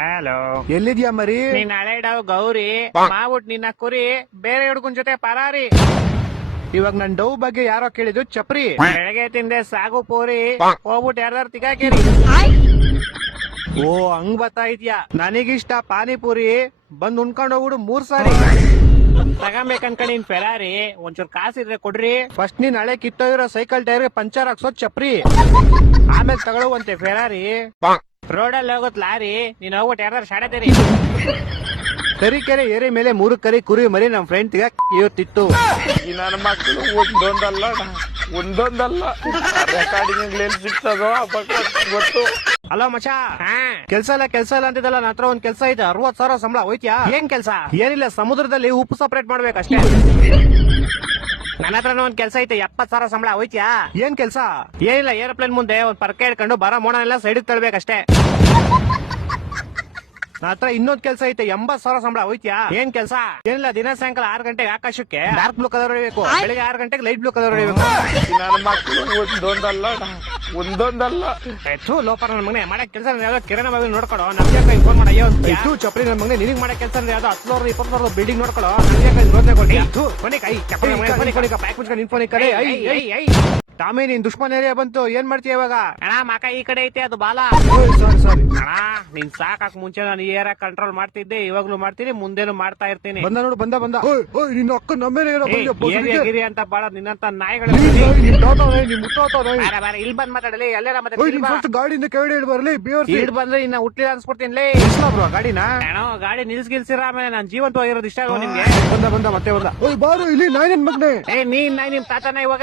Hello, ಎಲ್ಲಿದ್ಯಾ ಮರಿ? ನೀನ್ ಹಳೆ ಡವ್ ಗೌರಿ ಮಾಡ್ಬಿಟ್ ನಿನ್ನ ಕುರಿ ಬೇರೆ ಹುಡುಗನ್ ಜೊತೆ ಪರಾರಿ. ಇವಾಗ ನನ್ ಡವ್ ಬಗ್ಗೆ ಯಾರೋ ಕೇಳಿದ್ರು ಚಪ್ರಿ. ಬೆಳಗ್ಗೆ ತಿಂದೆ ಸಾಗು ಪೂರಿ ಹೋಗ್ಬಿಟ್ಟು ಯಾರ್ದಾರು ತಿಗಾಕೇರಿ. ಓ ಹಂಗ್ ಬರ್ತಾ ಇದ್ಯಾ? ನನಗಿಷ್ಟ ಪಾನಿಪುರಿ, ಬಂದ್ ಉಣ್ಕೊಂಡ್ ಹೋಗ್ಬಿಡು 3 ಸಾರಿ. ತಗೊಂಬೇಕನ್ಕಂಡ್ ನೀನ್ ಫೆರಾರಿ, ಒಂಚೂರ್ ಕಾಸಿದ್ರೆ ಕೊಡ್ರಿ. ಫಸ್ಟ್ ನೀನ್ ಹಳೆ ಕಿತ್ತೋಗಿರೋ ಸೈಕಲ್ ಟೈರ್ ಪಂಚರ್ ಹಾಕ್ಸೋದ್ ಚಪ್ರಿ, ಆಮೇಲೆ ತಗೊಳ್ಳುವಂತೆ ಫೆರಾರಿ. ರೋಡಲ್ಲಿ ಹೋಗೋತ್ ಲಾರಿ, ನೀನ್ ಹೋಗ್ಬಿಟ್ಟು ಯಾರ್ದಾರು ಶಾಡತೀರಿ. ತರೀಕೆರೆ ಏರಿ ಮೇಲೆ 3 ಕರಿ ಕುರಿ ಮರಿ ನಮ್ ಫ್ರೆಂಡ್ ಇವತ್ತಿತ್ತು. ನನ್ನ ಮಕ್ಕಳು ಒಂದೊಂದಲ್ಲ ರೆಕಾರ್ಡಿಂಗ್ ಸಿಗ್ತದೋ ಗೊತ್ತು. ಹಲೋ ಮಚಾ, ಕೆಲ್ಸ ಇಲ್ಲ ಅಂತಿದ್ದಲ್ಲ, ನನ್ನ ಹತ್ರ ಒಂದ್ ಕೆಲ್ಸ ಐತೆ. 60,000 ಸಂಬಳ ಹೋಯ್ತ್ಯಾ? ಏನ್ ಕೆಲ್ಸ? ಏನಿಲ್ಲ, ಸಮುದ್ರದಲ್ಲಿ ಉಪ್ಪು ಸಪರೇಟ್ ಮಾಡ್ಬೇಕಷ್ಟೇ. ನನ್ನ ಹತ್ರನೂ ಒಂದ್ ಕೆಲ್ಸ ಐತೆ. 70,000 ಸಂಬಳ ಹೋಯ್ತ್ಯಾ? ಏನ್ ಕೆಲ್ಸ? ಏನಿಲ್ಲ, ಏರೋಪ್ಲೇನ್ ಮುಂದೆ ಒಂದ್ ಪರ್ಕೆ ಹಿಡ್ಕೊಂಡು ಬರೋ ಮೋಡನೆಲ್ಲ ಸೈಡ್ ತಳ್ಬೇಕಷ್ಟೇ. ನನ್ನ ಹತ್ರ ಇನ್ನೊಂದ್ ಕೆಲ್ಸ ಐತೆ. 80,000 ಸಂಬಳ ಹೋಯ್ತ್ಯಾ? ಏನ್ ಕೆಲ್ಸ? ಏನಿಲ್ಲ, ದಿನ ಸಾಯಂಕಾಲ 6 ಗಂಟೆಗೆ ಆಕಾಶಕ್ಕೆ ಡಾರ್ಕ್ ಬ್ಲೂ ಕಲರ್ ಹೊಡಿಬೇಕು, ಬೆಳಿಗ್ಗೆ 6 ಗಂಟೆಗೆ ಲೈಟ್ ಬ್ಲೂ ಕಲರ್ ಹೊಡಿಬೇಕು. ನನ್ನ ಮಕ್ಕಳು ಒಂದೊಂದಲ್ಲ ಲೋಪರ್ ನನ್ನ ಮಗನೇ ಮಾಡಕ್ ಕೆಲಸ ಯಾವ್ದೋ ಕಿರಣ ಬಾವಿ ನೋಡ್ಕೊಳೋ, ನಮ್ಗೆ ಕೈ ಫೋನ್ ಮಾಡಿ. ಇದು ಚಪ್ರಿ ನನ್ನ ಮಗನೇ, ನಿನಗ್ ಮಾಡಕ್ ಕೆಲ್ಸ ಯಾವ್ದೋ 10,000 20,000 ಬಿಲ್ಡಿಂಗ್ ನೋಡ್ಕೊಳೋ, ಟಾಮಿ ನಿನ್ ದುಶ್ಮನ್ ಏರಿಯಾ ಬಂತು, ಏನ್ ಮಾಡ್ತೀಯ ಇವಾಗ? ಅಣ್ಣ ಮಕ ಈ ಕಡೆ ಐತೆ, ಅದು ಬಾಲ. ಸಾರಿ ಅಣ್ಣ ನೀನ್ ಸಾಕಾಕ್ ಮುಂಚೆ ನಾನು ಈ ಏರಿಯಾ ಕಂಟ್ರೋಲ್ ಮಾಡ್ತಿದ್ದೆ, ಇವಾಗ್ಲೂ ಮಾಡ್ತೀನಿ, ಮುಂದೇನು ಮಾಡ್ತಾ ಇರ್ತೀನಿ. ಬಂದ ನೋಡು, ಬಂದ ನಿನ್ನ ಅಕ್ಕ ನಮ್ಮೇಲೆ ಗಿರಿ ಅಂತ ಬಾಳ ನಿನ್ನಂತ ನಾಯಿಗಳು. ಇಲ್ಲಿ ಬಂದ್ ಮಾತಾಡಲಿ, ಎಲ್ಲೇನ ಗಾಡಿಯಿಂದ ಕೆಳಗಡೆ ಬರಲಿ, ಇಡ್ ಬಂದ್ರೆ ಇನ್ನ ಹುಟ್ಲಿಲ್ಲ ಅನ್ಸ್ಬಿಡ್ತೀನಿ. ಗಾಡಿನ ಗಾಡಿ ನಿಲ್ಸಿರ ಆಮೇಲೆ ನಾನ್ ಜೀವಂತವಾಗಿರೋದು ಇಷ್ಟ ಆಗೋ ನಿಮ್ಗೆ. ಬಂದ ಮತ್ತೆ ಬಾರು ಇಲ್ಲಿ ನಾಯಿನ ಮಗ್ನೆ. ನೀನ್ ನಿಮ್ ತಾತನ ಇವಾಗ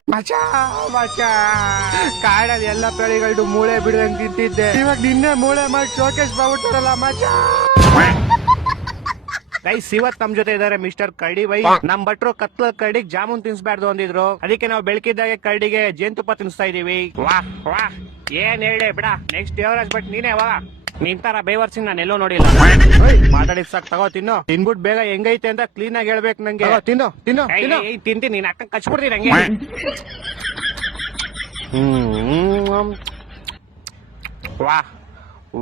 ಕಾಡಲ್ಲಿ ಎಲ್ಲ ಪ್ರಾಣಿಗಳು ಮೂಳೆ ಬಿಡದಂಗ್ ತಿಂತಿದ್ದೆ, ಇವಾಗ ನಿನ್ನೆ ಮೂಳೆ ಮಾಡಿ ಶೋಕೇಶ್ ಬಾಬಿಟ್ಟಾರಲ್ಲ ಮಚಾ. ಗೈಸ್, ಇವತ್ ನಮ್ ಜೊತೆ ಇದಾರೆ ಮಿಸ್ಟರ್ ಕರಡಿ ಬೈ. ನಮ್ ಭಟ್ರು ಕತ್ಲ ಕರಡಿಗೆ ಜಾಮೂನ್ ತಿನ್ಸ್ಬಾರ್ದು ಅಂದಿದ್ರು, ಅದಕ್ಕೆ ನಾವು ಬೆಳಕಿದ್ದಾಗೆ ಕರಡಿಗೆ ಜೇನುತುಪ್ಪ ತಿನ್ಸ್ತಾ ಇದೀವಿ. ವಾಹ್ ಏನ್ ಹೇಳಿ ಬಿಡ. ನೆಕ್ಸ್ಟ್ ದೇವರಾಜ್ ಭಟ್ ನೀನೇ ವಾ. ನಿನ್ ತರ ಬೇವರ್ಸಿಂಗ್ ನಾನು ಎಲ್ಲೋ ನೋಡಿಲ್ಲ. ಮಾತಾಡಿದ್ ಸಾಕ್, ತಗೋ ತಿನ್ನು. ತಿನ್ಬಿಟ್ ಬೇಗ ಹೆಂಗೈತೆ ಅಂತ ಕ್ಲೀನ್ ಆಗಿ ಹೇಳ್ಬೇಕು ನಂಗೆ. ತಿನ್ನು ತಿಂತೀನಿ, ನೀನ್ ಅಕ್ಕ ಕಚ್ಬಿಡ್ತೀನಿ ನಂಗೆ.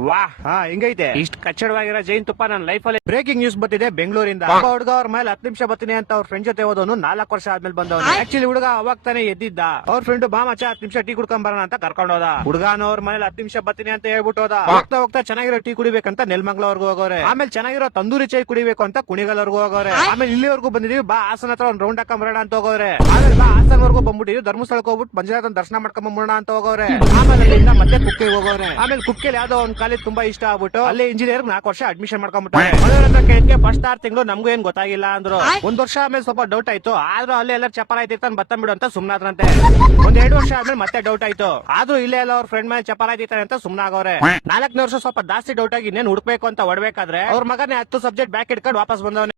ವಾಹ್ ಹೆಂಗೈತೆ? ಇಷ್ಟ ಕಚ್ಚಡವಾಗಿರೋ ಜೈನ್ ತುಪ್ಪ ನನ್ನ ಲೈಫ್ ಅಲ್ಲಿ. ಬ್ರೇಕಿಂಗ್ ನ್ಯೂಸ್ ಬಂದಿದೆ ಬೆಂಗಳೂರಿಂದ. ಹುಡುಗ ಅವ್ರ ಮೇಲೆ 10 ನಿಮಿಷ ಬರ್ತೀನಿ ಅಂತ ಅವ್ರ ಫ್ರೆಂಡ್ ಜೊತೆ ಹೋದವನು 4 ವರ್ಷ ಆದ್ಮೇಲೆ ಬಂದವನು. ಆಕ್ಚುಲಿ ಹುಡುಗ ಅವಾಗ ತಾನೇ ಎದ್ದಿದ್ದ. ಅವ್ರ ಫ್ರೆಂಡ್ ಬಾ ಮಚ್ಚ 10 ನಿಮಿಷ ಟೀ ಕುಡ್ಕೊಂಡ್ ಬರೋಣ ಅಂತ ಕರ್ಕೊಂಡ್ ಹೋದ. ಹುಡುಗನವ್ರ ಮನೇಲಿ 10 ನಿಮಿಷ ಬರ್ತೀನಿ ಅಂತ ಹೇಳ್ಬಿಟ್ಟು ಹೋದ. ಹೋಗ್ತಾ ಚೆನ್ನಾಗಿರೋ ಟೀ ಕುಡಿಬೇಕಂತ ನೆಲಮಂಗಲವರೆಗೂ ಹೋಗೋರೆ. ಆಮೇಲೆ ಚೆನ್ನಾಗಿರೋ ತಂದೂರಿ ಚೈ ಕುಡಿಬೇಕು ಅಂತ ಕುಣಿಗಲ್ವರೆಗೂ ಹೋಗೋರೆ. ಆಮೇಲೆ ಇಲ್ಲಿವರೆಗೂ ಬಂದಿದೀವಿ, ಬಾ ಹಾಸನ ಹತ್ರ ಒಂದ್ ರೌಂಡ್ ಹಾಕೊಂಡ್ ಬರೋಣ ಅಂತ ಹೋಗೋರೆ. ಆಮೇಲೆ ಬಾ ಹಾಸನವರೆಗೂ ಬಂದ್ಬಿಟ್ಟಿವಿ, ಧರ್ಮಸ್ಥಳಕ್ಕೆ ಹೋಗ್ಬಿಟ್ಟು ಮಂಜುನಾಥನ್ ದರ್ಶನ ಮಾಡ್ಕೊಂಡ್ ಬಂದ್ಬಿಡೋಣ ಅಂತ ಹೋಗೋರೆ. ಆಮೇಲೆ ಅಲ್ಲಿಂದ ಮತ್ತೆ ಕುಕ್ಕೆ ಹೋಗೋರೆ. ಆಮೇಲೆ ಕುಕ್ಕೆಲಿ ಯಾವ್ದೋ ಒಂದ್ ಕಾಲೇಜ್ ತುಂಬಾ ಇಷ್ಟ ಆಗ್ಬಿಟ್ಟು ಅಲ್ಲಿ ಇಂಜಿನಿಯರ್ 4 ವರ್ಷ ಅಡ್ಮಿಷನ್ ಮಾಡ್ಕೊಂಡ್ಬಿಟ್ಟು ಫಸ್ಟ್ 6 ತಿಂಗಳು ನಮಗೂ ಏನ್ ಗೊತ್ತಾಗಿಲ್ಲ ಅಂದ್ರು. 1 ವರ್ಷ ಆಮೇಲೆ ಸ್ವಲ್ಪ ಡೌಟ್ ಆಯ್ತು, ಆದ್ರೂ ಅಲ್ಲೇ ಎಲ್ಲ ಚಪರ ಆಯ್ತಿರ್ತಾನೆ ಬತ್ತ ಬಿಡು ಅಂತ ಸುಮ್ನಾದ್ರಂತೆ. 1-2 ವರ್ಷ ಆದ್ಮೇಲೆ ಮತ್ತೆ ಡೌಟ್ ಆಯ್ತು, ಆದ್ರೂ ಇಲ್ಲೇ ಎಲ್ಲ ಅವ್ರ ಫ್ರೆಂಡ್ ಮೇಲೆ ಚಪರ ಆಯ್ತಿರ್ತಾನೆ ಅಂತ ಸುಮ್ನಾಗವ್ರೆ. 4ನೇ ವರ್ಷ ಸ್ವಲ್ಪ ಜಾಸ್ತಿ ಡೌಟ್ ಆಗಿ ಇನ್ನೇನ್ ಹುಡ್ಬೇಕು ಅಂತ ಹೊಡ್ಬೇಕಾದ್ರೆ ಅವ್ರ ಮಗನೇ 10 ಸಬ್ಜೆಕ್ಟ್ ಬ್ಯಾಕ್ ಇಟ್ಕೊಂಡು ವಾಪಸ್ ಬಂದವನೆ.